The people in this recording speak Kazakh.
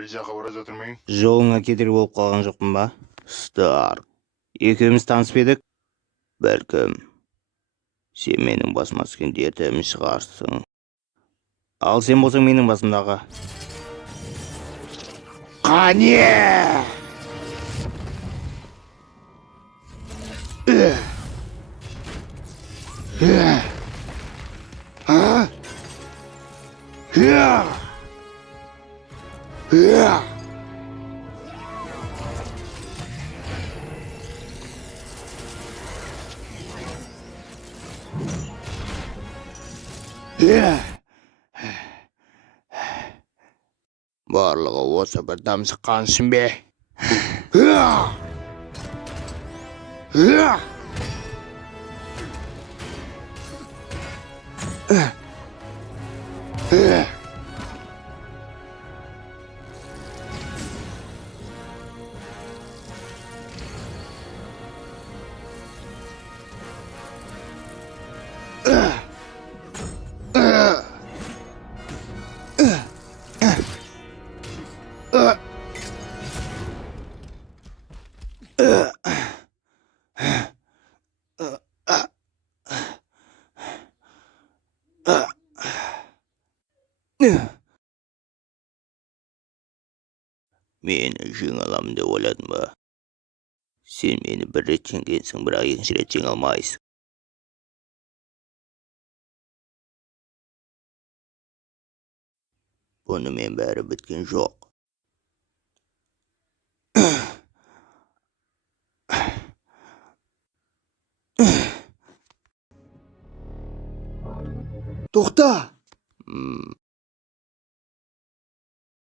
бір жаққа бара жатырмын. Жолыңа кедергі болып қалған жоқпын ба? Старк, екеуміз таныс па едік? Бәлкім, сен менің басыма түскен дертім шығарсың. Ал сен болсаң менің басымдағы қане! Барлығы осы бір дамсық қаншын бе? Meni жеңе аламын деп ойладың ба? Сен мені бір рет жеңгенсің, бірақ екінші рет жеңе алмайсың. Бұнымен бәрі біткен жоқ. Тоқта!